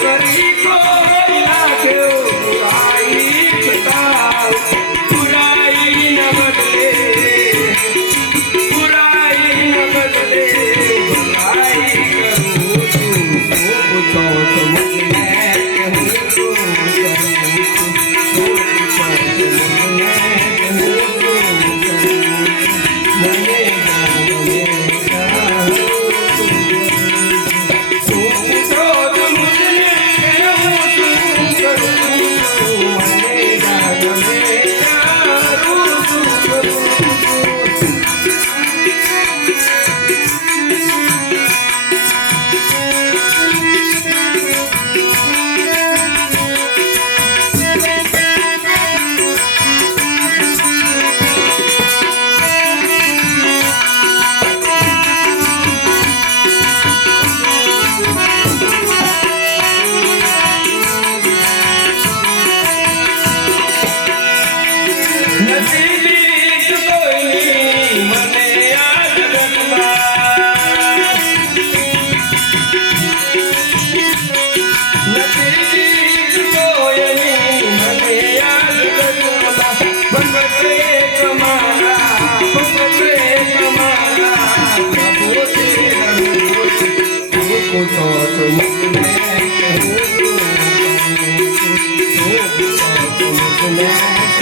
Costa Rica.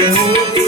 conteúdo.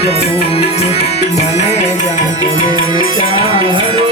प्रभु मन जा चाह